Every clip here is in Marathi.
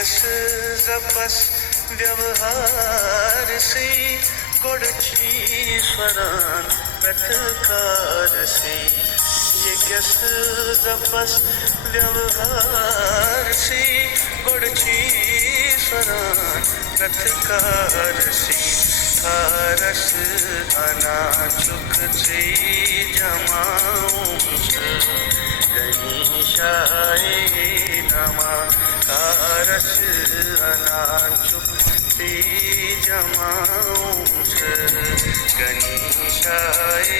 यज्ञस जपस व्यवहार से गोडची स्वरान प्रतकार से यज्ञस जपस व्यवहार से गोडची स्वरान प्रतकार से कारस अनाचुक से जमाऊंस गणेशाय नमः कारस अनाचुक से जमाऊंस गणेशाय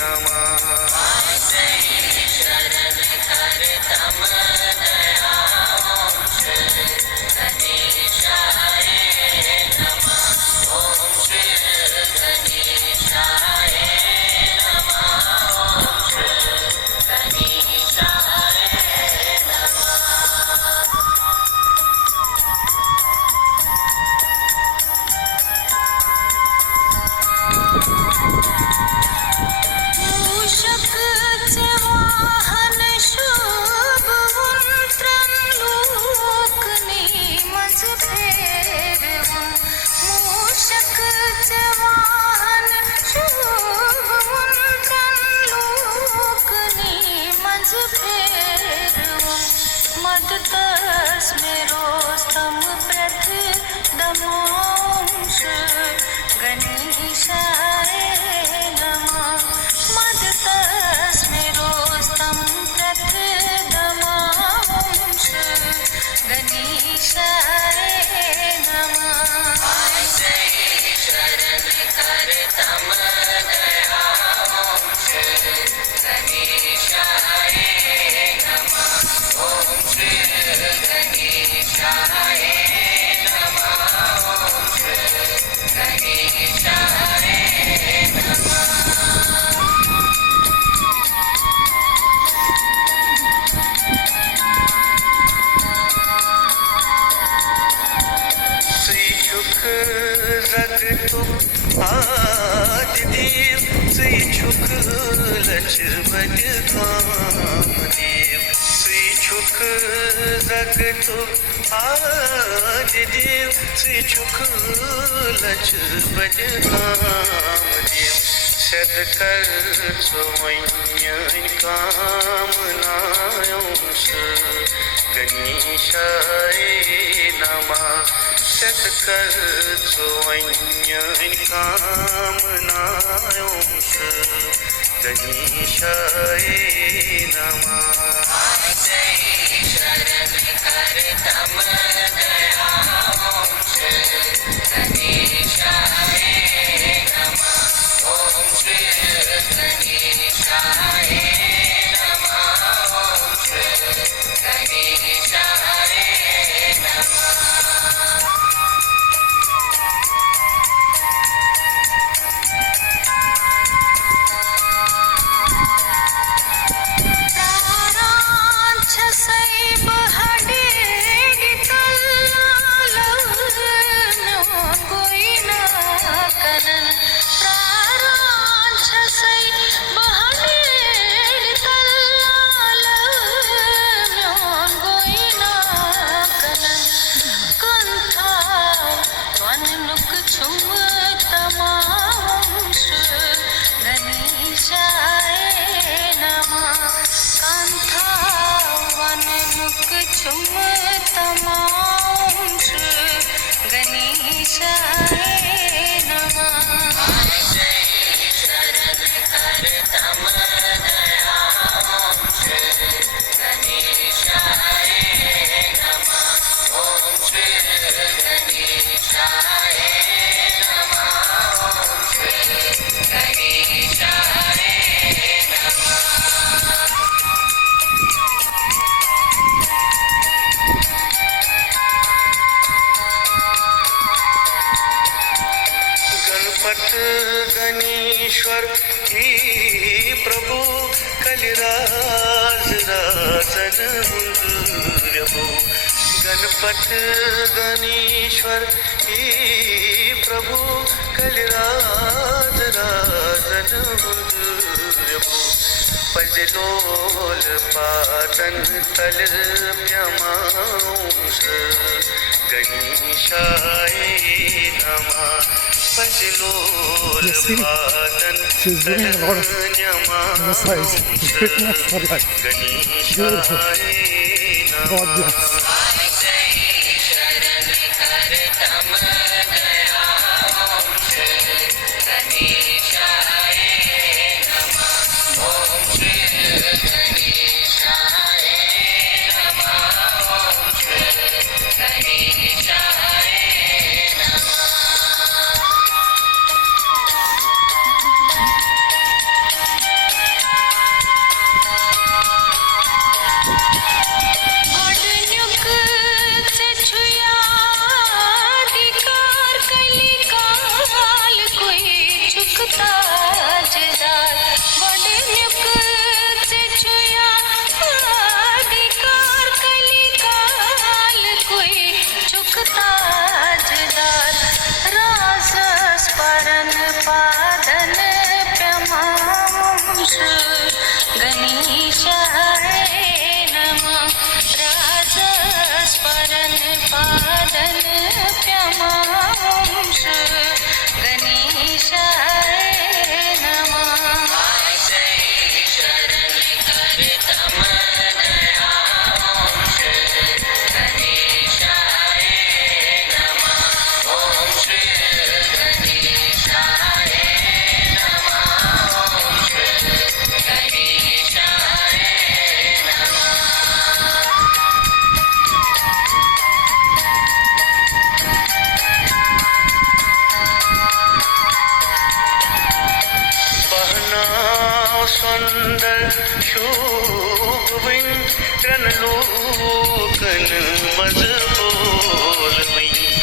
नमः आदिदेव श्री शुक्ल लक्ष्मण कामदेव श्री शुक्ल जगतो आदिदेव श्री शुक्ल लक्ष्मण कामदेव सदकर सोमयन कामनायोंस गणेशाय नमः सदकर सोमयन कामनायोंस गणेशाय नमः गणेश्वर हे प्रभु कलिराज रासन प्रभु गणपत गणेश्वर हे प्रभु कलिराज रासन प्रभु पजलोल पादन तल व्यमांश गणेशाय नमः पजलोल पादन तल व्यमांश गणेशाय नमः सुंदर शोभिन त्रनलोकन मज बोल में